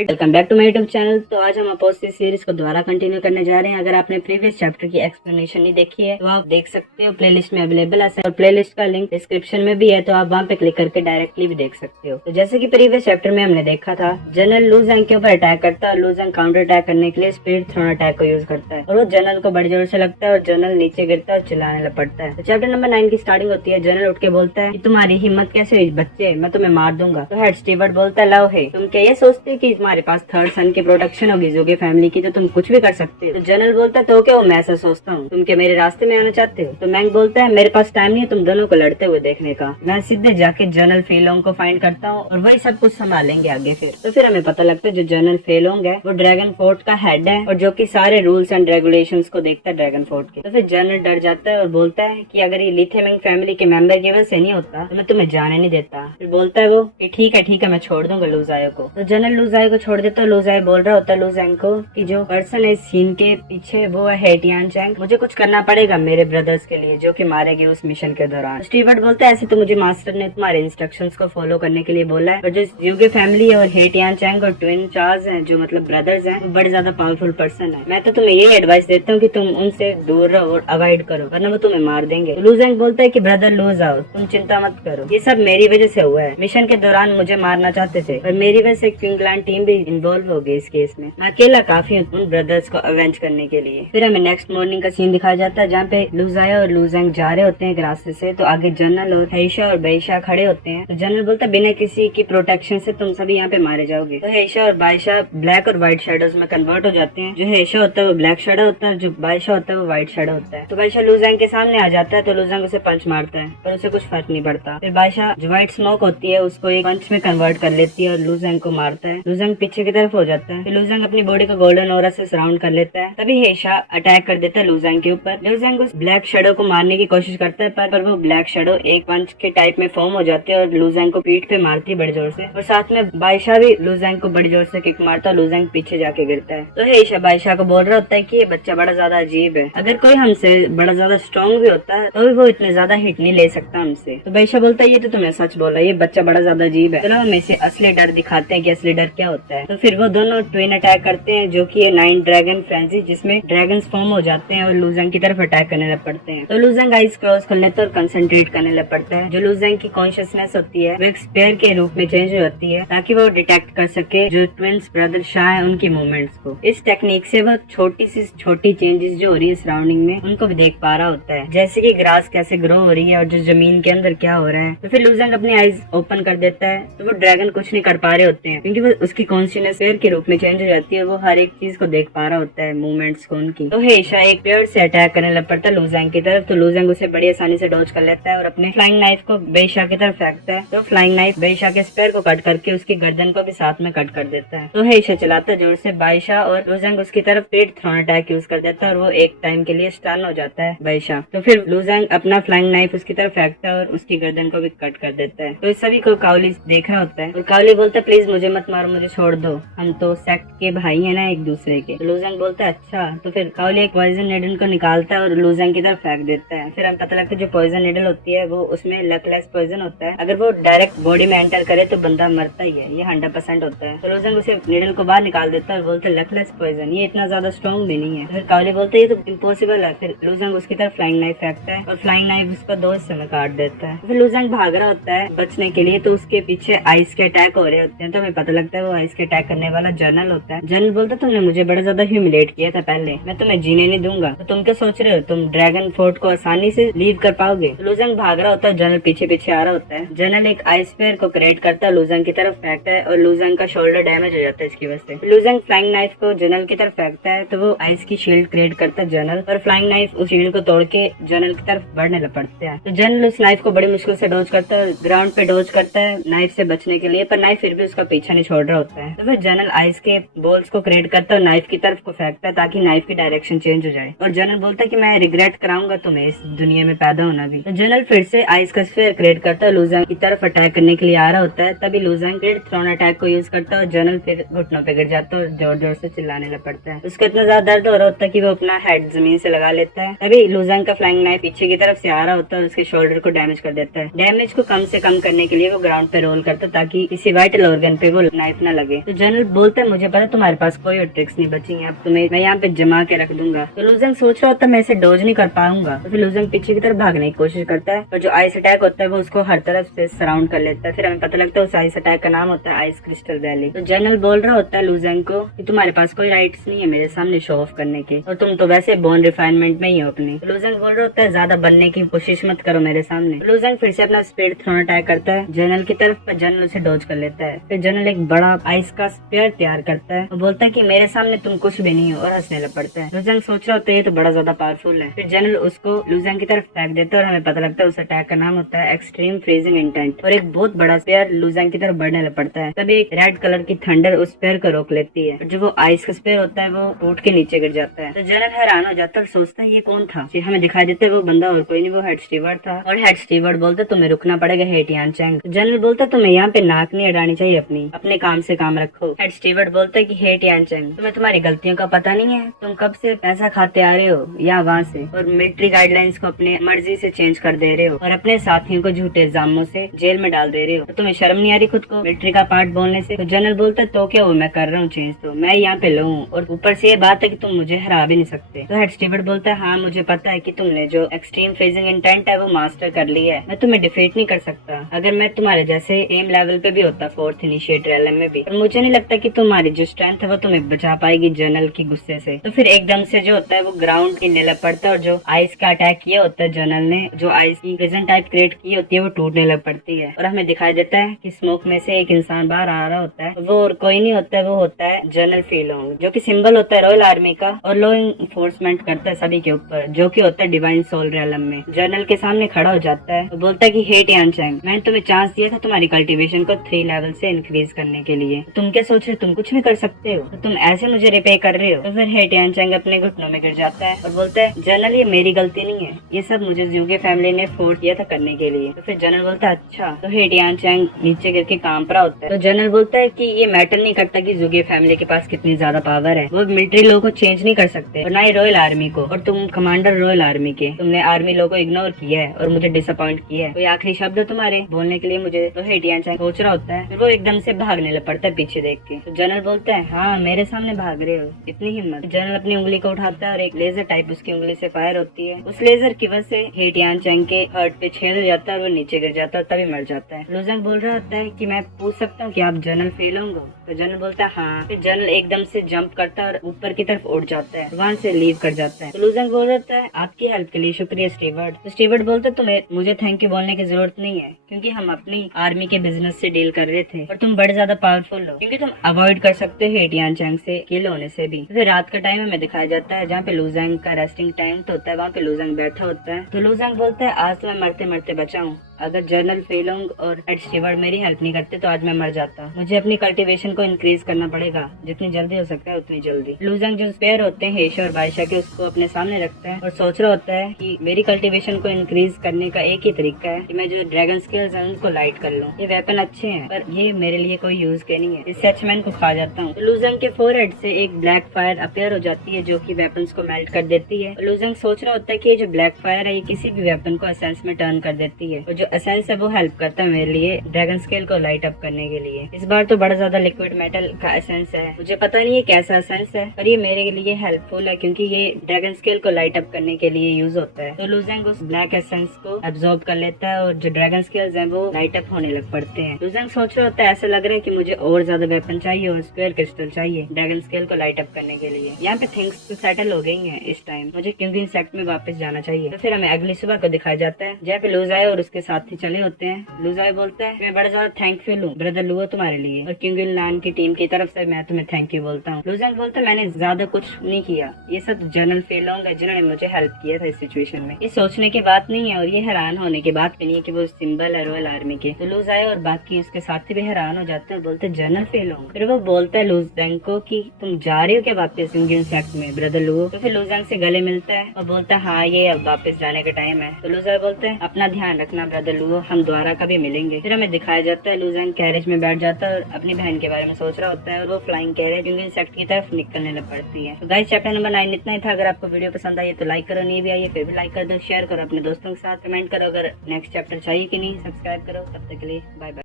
Welcome back to my YouTube channel. तो आज हम अपोस्टेसी सीरीज को दोबारा कंटिन्यू करने जा रहे हैं। अगर आपने प्रीवियस चैप्टर की एक्सप्लेनेशन नहीं देखी है तो आप देख सकते हो, प्लेलिस्ट में अवेलेबल है और प्लेलिस्ट का लिंक डिस्क्रिप्शन में भी है, तो आप वहाँ पे क्लिक करके डायरेक्टली भी देख सकते हो। तो जैसे कि प्रीवियस चैप्टर में हमने देखा था, जनरल लू ज़ैंग के ऊपर अटैक करता है और लू ज़ैंग काउंटर अटैक करने के लिए स्पीड थ्रोन अटैक को यूज करता है और वो जनरल को बड़ी जोर से लगता है और जनरल नीचे गिरता है और चिल्लाने लग पड़ता है। तो चैप्टर नंबर 9 की स्टार्टिंग होती है। जनरल उठ के बोलता है कि तुम्हारी हिम्मत कैसे हुई बच्चे, मैं तुम्हें मार दूंगा। तो हेड स्टीवर्ड बोलता है, लव है, तुम क्या ये सोचते कि तुम्हारे पास थर्ड सन की प्रोटेक्शन होगी जोगे फैमिली की, तो तुम कुछ भी कर सकते हो। तो जनरल बोलता है, तो क्या वो मैं ऐसा सोचता हूँ, तुम क्या मेरे रास्ते में आना चाहते हो। तो मैंग बोलता है, मेरे पास टाइम नहीं है तुम दोनों को लड़ते हुए देखने का, मैं सीधे जाके जनरल फेलोंग को फाइंड करता हूँ और वही सब कुछ संभालेंगे आगे। फिर हमें पता लगता है जो जनरल फेलोंग है वो ड्रैगन फोर्ट का हेड है और जो कि सारे रूल्स एंड रेगुलेशंस को देखता है ड्रैगन फोर्ट के। तो फिर जनरल डर जाता है और बोलता है कि अगर ये ली थे मिंग फैमिली के मेंबर की वजह से नहीं होता तो मैं तुम्हें जाने नहीं देता। फिर बोलता है वो कि ठीक है मैं छोड़ दूंगा लू ज़ायो को। तो जनरल लू ज़ायो को छोड़ देता है। लू ज़ायो बोल रहा होता है लू ज़ैंग को कि जो पर्सन है इस सीन के पीछे वो है हेटियान चैंग, मुझे कुछ करना पड़ेगा मेरे ब्रदर्स के लिए जो कि मारे गए उस मिशन के दौरान। स्टीवर्ट बोलता है, ऐसे तो मुझे मास्टर ने तुम्हारे इंस्ट्रक्शंस को फॉलो करने के लिए बोला है, और जो यूगे फैमिली है और हेटियान चैंग और ट्विन चार्ज हैं जो मतलब ब्रदर्स हैं, वो बड़े ज्यादा पावरफुल पर्सन है। मैं तो तुम्हें ये एडवाइस देता हूँ कि तुम उनसे दूर रहो और अवॉइड करो वरना वो तुम्हें मार देंगे। लू ज़ैंग बोलता है कि ब्रदर लू ज़ाओ, तुम चिंता मत करो, ये सब मेरी वजह से हुआ है। मिशन के दौरान मुझे मारना चाहते थे और मेरी वजह से क्विंगलैंड टीम भी इन्वॉल्व हो गई इस केस में। मैं अकेला काफी हूँ उन ब्रदर्स को अवेंज करने के लिए। फिर हमें नेक्स्ट मॉर्निंग का सीन दिखाया जाता है जहाँ पे लू ज़ायो और लू ज़ैंग जा रहे होते हैं एक रास्ते से। तो आगे जनरल और हेइशा और बाइशा खड़े होते हैं। तो जनरल बोलता है, बिना किसी की प्रोटेक्शन से तुम सभी यहाँ पे मारे जाओगे। तो हेइशा और बाइशा ब्लैक और व्हाइट शेडोज में कन्वर्ट हो जाते हैं। जो हेइशा होता है वो ब्लैक शेडो होता है, जो बाइशा होता है वो व्हाइट शेडो होता है। तो बाइशा लू ज़ैंग के सामने आ जाता है तो लू ज़ैंग उसे पंच मारता है पर उसे कुछ फर्क नहीं पड़ता। फिर बाइशा जो व्हाइट स्मोक होती है उसको एक पंच में कन्वर्ट कर लेती है और लू ज़ैंग को मारता है। लू ज़ैंग पीछे की तरफ हो जाता है। फिर लू ज़ैंग अपनी बॉडी को गोल्डन ऑरा से सराउंड कर लेता है। तभी हेइशा अटैक कर देता है लू ज़ैंग के ऊपर। लू ज़ैंग उस ब्लैक शेडो को मारने की कोशिश करता है पर वो ब्लैक शेडो एक पंच के टाइप में फॉर्म हो जाती है और लू ज़ैंग को पीठ पे मारती है बड़ी जोर से, और साथ में बाइशा भी लू ज़ैंग को बड़ी जोर से किक मारता है। लू ज़ैंग पीछे जाके गिरता है। तो हेइशा बाइशा को बोल रहा होता है कि ये बच्चा बड़ा ज्यादा अजीब है, अगर कोई हमसे बड़ा ज्यादा स्ट्रॉन्ग भी होता है तो भी वो इतने ज्यादा हिट नहीं ले सकता हमसे। तो बाइशा बोलता है, ये तो तुमने सच बोला, ये बच्चा बड़ा ज्यादा अजीब है, चलो हम इसे असली डर दिखाते हैं कि असली डर क्या होता है। तो फिर वो दोनों ट्विन अटैक करते हैं जो कि 9 ड्रैगन फ्रेंजी, जिसमें ड्रैगन्स फॉर्म हो जाते हैं और लू ज़ैंग की तरफ अटैक करने लग पड़ते हैं। तो लू ज़ैंग आइज क्लोज कर लेता है और कंसंट्रेट करने लग पड़ता है। जो लू ज़ैंग की कॉन्शियसनेस होती है वो एक स्पेयर के रूप में चेंज हो जाती है ताकि वो डिटेक्ट कर सके जो ट्विंस ब्रदर शाह है उनकी मूवमेंट्स को। इस टेक्निक से वो छोटी चेंजेस जो हो रही है सराउंडिंग में उनको भी देख पा रहा होता है, जैसे कि ग्रास कैसे ग्रो हो रही है और जो जमीन के अंदर क्या हो रहा है। तो फिर लू ज़ैंग अपनी आइज ओपन कर देता है तो वो ड्रैगन कुछ नहीं कर पा रहे होते हैं क्योंकि वो उसकी कॉन्शियसनेस स्पेयर के रूप में चेंज हो जाती है। वो हर एक चीज को देख पा रहा होता है, मूवमेंट्स को उनकी। तो हेइशा एक पेड़ से अटैक करने लग पड़ता है लू ज़ैंग की तरफ। तो लू ज़ैंग उसे बड़ी आसानी से डॉज कर लेता है और अपने फ्लाइंग नाइफ को बाइशा की तरफ फेंकता है। तो फ्लाइंग नाइफ बाइशा के स्पेयर को कट करके उसकी गर्दन को भी साथ में कट कर देता है। तो हेइशा चलाता है जोर से बाइशा और लू ज़ैंग उसकी तरफ पेट थ्रोन अटैक यूज कर देता है और वो एक टाइम के लिए स्टन हो जाता है बाइशा। तो फिर लू ज़ैंग अपना फ्लाइंग नाइफ उसकी तरफ फेंकता है और उसकी गर्दन को भी कट कर देता है। तो इस सभी को काउली देख रहा होता है और काउली बोलता है, प्लीज मुझे मत मारो, मुझे छोड़ दो, हम तो सेक्ट के भाई है ना एक दूसरे के। तो लू ज़ैंग बोलता है अच्छा। तो फिर काउली एक पॉइजन नीडल को निकालता है और लू ज़ैंग की तरफ फेंक देता है। फिर हमें पता लगता है जो पॉइजन नीडल होती है वो उसमें लकलेस पॉइजन होता है, अगर वो डायरेक्ट बॉडी में एंटर करे तो बंदा मरता ही है, ये 100% होता है। तो लू ज़ैंग उसे नीडल को बाहर निकाल देता है और बोलता है लकलेस पॉइजन, ये इतना ज्यादा स्ट्रॉन्ग भी नहीं है। फिर काउली बोलता है ये तो इम्पॉसिबल है। फिर लू ज़ैंग उसकी तरफ फ्लाइंग नाइफ फेंकता है और फ्लाइंग नाइफ उसको 2 हिस्से में काट देता है। फिर लू ज़ैंग भाग रहा होता है बचने के लिए, तो उसके पीछे आइस के अटैक हो रहे होते हैं। तो हमें पता लगता है वो आइस के अटैक करने वाला जनरल होता है। जनरल बोलता है, तुमने मुझे बड़ा ज्यादा ह्यूमिलेट किया था पहले, मैं तुम्हें जीने नहीं दूंगा। तो तुम क्या सोच रहे हो तुम ड्रैगन फोर्ट को आसानी से लीव कर पाओगे। तो लू ज़ैंग भाग रहा होता है, जनरल पीछे पीछे आ रहा होता है। जनरल एक आइस पेयर को क्रिएट करता है, लू ज़ैंग की तरफ फेंकता है और लू ज़ैंग का शोल्डर डैमेज हो जाता है इसकी वजह से। लू ज़ैंग फ्लाइंग नाइफ को जनरल की तरफ फेंकता है तो वो आइस की शील्ड क्रिएट करता है जनरल, और फ्लाइंग नाइफ उस शील्ड को तोड़ के जनरल की तरफ बढ़ने लग पड़ता है। तो जनरल उस नाइफ को बड़ी मुश्किल से डॉज करता है, ग्राउंड पे डॉज करता है नाइफ से बचने के लिए, पर नाइफ फिर भी उसका पीछा नहीं छोड़ रहा होता है। तो फिर जनरल आइस के बॉल्स को क्रिएट करता है और नाइफ की तरफ को फेंकता है ताकि नाइफ की डायरेक्शन चेंज हो जाए। और जनरल बोलता है कि मैं रिग्रेट कराऊंगा तुम्हें इस दुनिया में पैदा होना भी। तो जनरल फिर से आइस का स्फीयर क्रिएट करता है, लू ज़ैंग की तरफ अटैक करने के लिए आ रहा होता है। तभी लू ज़ैंग फिर थ्रोन अटैक को यूज करता है और जनरल फिर घुटनों पे गिर जाता है और जोर जोर से चिल्लाने लग पड़ता है। उसको इतना ज्यादा दर्द हो रहा होता है कि वो अपना हेड जमीन से लगा लेता है। तभी लू ज़ैंग का फ्लाइंग नाइफ पीछे की तरफ से आ रहा होता है और उसके शोल्डर को डैमेज कर देता है। डैमेज को कम से कम करने के लिए वो ग्राउंड पे रोल करता है ताकि किसी वाइटल ऑर्गन पे वो नाइफ ना लग आगे। तो जनरल बोलता है मुझे पता तुम्हारे पास कोई और ट्रिक्स नहीं बची है, अब तुम्हें मैं यहाँ पे जमा के रख दूंगा। तो लूजंग सोच रहा होता है मैं इसे डोज नहीं कर पाऊंगा। तो फिर लूजंग पीछे की तरफ भागने की कोशिश करता है और जो आइस अटैक होता है वो उसको हर तरफ से सराउंड कर लेता है। फिर हमें पता लगता है उस आइस अटैक का नाम होता है आइस क्रिस्टल वैली। तो जनरल बोल रहा होता है लूजंग को कि तुम्हारे पास कोई राइट्स नहीं है मेरे सामने शो ऑफ करने के, और तुम तो वैसे बोन रिफाइनमेंट में ही हो अपनी। तो लूजंग बोल रहा होता है ज्यादा बनने की कोशिश मत करो मेरे सामने। तो लूजंग फिर से अपना स्पीड थ्रोन अटैक करता है जनरल की तरफ, पर जनरल उसे डॉज कर लेता है। फिर जनरल एक बड़ा आइस का स्पेयर तैयार करता है और बोलता है कि मेरे सामने तुम कुछ भी नहीं हो, और हंसने लग पड़ता है। लूजंग सोच रहा होता है ये तो बड़ा ज्यादा पावरफुल है। फिर जनरल उसको लूजंग की तरफ फेंक देता है और हमें पता लगता है उस अटैक का नाम होता है एक्सट्रीम फ्रीजिंग इंटेंट, और एक बहुत बड़ा स्पेयर लूजंग की तरफ बढ़ने लग पड़ता है। तभी एक रेड कलर की थंडर उस स्पेयर को रोक लेती है, जो वो आइस का स्पेयर होता है वो टूट के नीचे गिर जाता है। तो जनरल हैरान हो जाता है, सोचता है ये कौन था। हमें दिखाई देता है वो बंदा और कोई नहीं, वो हेड स्टीवर्ड था। और हेड स्टीवर्ड बोलता तुम्हें रुकना पड़ेगा हेटियान चैंग। जनरल बोलता तुम्हें यहाँ पे नाक नहीं अड़ानी चाहिए, अपने काम से काम रखो। हेड स्टीवर्ड बोलता है कि हेटियान चैंग तुम्हें तुम्हारी गलतियों का पता नहीं है, तुम कब से पैसा खाते आ रहे हो या वहाँ से, और मिलिट्री गाइडलाइंस को अपने मर्जी से चेंज कर दे रहे हो, और अपने साथियों को झूठे इल्जामों से जेल में डाल दे रहे हो। तो तुम्हें शर्म नहीं आ रही खुद को मिलिट्री का पार्ट बोलने से। तो जनरल बोलता है तो क्या वो मैं कर रहा हूँ चेंज, तो मैं यहाँ पे लो हूँ, और ऊपर से ये बात है कि तुम मुझे हरा भी नहीं सकते। तो हेड स्टीवर्ड बोलता है हाँ मुझे पता है कि तुमने जो एक्सट्रीम फ्रीजिंग इंटेंट है वो मास्टर कर लिया है, मैं तुम्हें डिफीट नहीं कर सकता। अगर मैं तुम्हारे जैसे सेम लेवल पे भी होता फोर्थ इनिशिएटर एलएम में भी, और मुझे नहीं लगता कि तुम्हारी जो स्ट्रेंथ है वो तुम्हें बचा पाएगी जनरल की गुस्से से। तो फिर एकदम से जो होता है वो ग्राउंड हिलने लग पड़ता है, और जो आइस का अटैक किया होता है जनरल ने, जो आइस की प्रिजन टाइप क्रिएट की होती है वो टूटने लग पड़ती है। और हमें दिखाई देता है कि स्मोक में से एक इंसान बाहर आ रहा होता है, वो और कोई नहीं होता है, वो होता है जनरल फीलोंग, जो कि सिंबल होता है रॉयल आर्मी का, और लॉ इन्फोर्समेंट करता है सभी के ऊपर, जो कि होता है डिवाइन सोल रियलम में। जनरल के सामने खड़ा हो जाता है और बोलता है कि हेटियान चैंग मैंने तुम्हें चांस दिया था तुम्हारी कल्टीवेशन को 3 लेवल से इंक्रीज करने के लिए, तुम क्या सोच रहे हो तुम कुछ भी कर सकते हो, तो तुम ऐसे मुझे रिपे कर रहे हो। तो फिर हेटियान चैंग अपने घुटनों में गिर जाता है और बोलता है जनरल ये मेरी गलती नहीं है, ये सब मुझे ज़्यूगे फैमिली ने फोर्स किया था करने के लिए। तो फिर जनरल बोलता है अच्छा। तो हेटियान चैंग नीचे गिर के कांप रहा होता है। तो जनरल बोलता है कि ये मैटर नहीं करता कि ज़्यूगे फैमिली के पास कितनी ज्यादा पावर है, वो मिलिट्री लोगों को चेंज नहीं कर सकते, और ना ही रॉयल आर्मी को, और तुम कमांडर रॉयल आर्मी के, तुमने आर्मी लोगों को इग्नोर किया है और मुझे डिसअपॉइंट किया है। कोई आखिरी शब्द है तुम्हारे बोलने के लिए मुझे। तो हेटियान चैंग सोच रहा होता है, फिर वो एकदम से भागने लग पड़ता है पीछे देख के। तो जनरल बोलता है हाँ मेरे सामने भाग रहे हो, इतनी हिम्मत। जनरल अपनी उंगली को उठाता है और एक लेजर टाइप उसकी उंगली से फायर होती है। उस लेजर की वजह से हेटियान चैंग के हर्ट पे छेद हो जाता है और वो नीचे गिर जाता है, तभी मर जाता है। लूजंग बोल रहा होता है कि मैं पूछ सकता हूँ कि आप जनरल फेल होंगे। तो जनरल बोलता है हाँ। फिर जनरल एकदम से जंप करता है और ऊपर की तरफ उड़ जाता है, वहाँ से लीव कर जाता है। तो लूजंग बोल रहा है आपकी हेल्प के लिए शुक्रिया स्टीवर्ड। तो स्टीवर्ड बोलता है तुम्हें मुझे थैंक यू बोलने की जरूरत नहीं है, क्योंकि हम अपनी आर्मी के बिजनेस से डील कर रहे थे, और तुम बड़े ज्यादा पावरफुल हो, क्योंकि तुम अवॉइड कर सकते हो हेटियान चैंग से किल होने से भी। फिर रात का टाइम हमें दिखाया जाता है जहाँ पे लूजंग का रेस्टिंग टाइम तो होता है, वहाँ पे लूजंग बैठा होता है। तो लूजंग बोलता है आज तो मैं मरते मरते बचा हूँ, अगर जनरल फेलोंग और हेड स्टीवर्ड मेरी हेल्प नहीं करते तो आज मैं मर जाता। मुझे अपनी कल्टीवेशन को इंक्रीज करना पड़ेगा, जितनी जल्दी हो सकता है उतनी जल्दी। लूजंग जो स्पेयर होते हैं हेशा और बायशा के, उसको अपने सामने रखता है और सोच रहा होता है कि मेरी कल्टीवेशन को इंक्रीज करने का एक ही तरीका है कि मैं जो ड्रैगन स्केल्स हैं उनको लाइट कर लूँ। ये वेपन अच्छे हैं पर ये मेरे लिए कोई यूज के नहीं है, इससे अच्छा मैं इनको खा जाता हूँ। लूजंग के फोरहेड से एक ब्लैक फायर अपेयर हो जाती है जो कि वेपन्स को मेल्ट कर देती है। लूजंग सोच रहा होता है कि ये जो ब्लैक फायर है ये किसी भी वेपन को एसेंस में टर्न कर देती है, और जो एसेंस है वो हेल्प करता है मेरे लिए ड्रैगन स्केल को लाइट अप करने के लिए। इस बार तो बड़ा ज्यादा लिक्विड मेटल का एसेंस है, मुझे पता नहीं है कैसा एसेंस है, पर ये मेरे लिए हेल्पफुल है क्योंकि ये ड्रैगन स्केल को लाइट अप करने के लिए यूज होता है। तो लूजंग उस ब्लैक एसेंस को एब्जॉर्ब कर लेता है और जो ड्रैगन स्केल्स हैं वो लाइट अप होने लग पड़ते हैं। लूजंग सोच रहा होता है ऐसा लग रहा है कि मुझे और ज्यादा वेपन चाहिए और स्क्वायर क्रिस्टल चाहिए ड्रैगन स्केल को लाइट अप करने के लिए। यहाँ पे थिंग्स तो सेटल हो गई है इस टाइम, मुझे क्योंकि सेक्ट में वापस जाना चाहिए। तो फिर हमें अगली सुबह को दिखाया जाता है जहाँ पे लूजाई और उसके साथी चले होते हैं। लूजाई बोलता है मैं बड़ा ज्यादा थैंकफुल हूँ ब्रदर लुओ तुम्हारे लिए, और क्योंकि नान की टीम की तरफ से मैं तुम्हें थैंक यू बोलता हूँ। लूजंग बोलता है मैंने ज्यादा कुछ नहीं किया, ये सब जनरल फेलोंग है जिन्होंने मुझे हेल्प किया था इस सिचुएशन में। ये सोचने की बात नहीं है और ये हैरान होने की बात भी नहीं है कि वो सिंबल है रॉयल आर्मी के। तो लूजाई और बाकी उसके साथी भी हैरान हो जाते हैं, बोलते जनरल फेलोंग। फिर वो बोलता है लूजंग को कि तुम जा रही हो क्या वापस इंडियन सेक्ट में ब्रदर लुओ। तो फिर लूजंग से गले मिलता है और बोलता है हाँ ये अब वापस जाने का टाइम है। तो लूजाई बोलते हैं अपना ध्यान रखना ब्रदर लुओ, हम दोबारा कभी मिलेंगे। फिर हमें दिखाया जाता है लूजंग कैरेज में बैठ जाता है और अपनी बहन के बारे में सोच रहा होता है, और वो फ्लाइंग कैरेज इंडियन सेक्ट की तरफ निकलने लग पड़ती है। तो गाइस चैप्टर नंबर 9 इतना ही था। अगर आपको वीडियो पसंद आई तो लाइक करो, नहीं भी आई फिर भी लाइक कर दो, शेयर करो अपने दोस्तों के साथ, कमेंट करो अगर नेक्स्ट चैप्टर चाहिए कि नहीं, सब्सक्राइब करो। तब तक के लिए बाय बाय।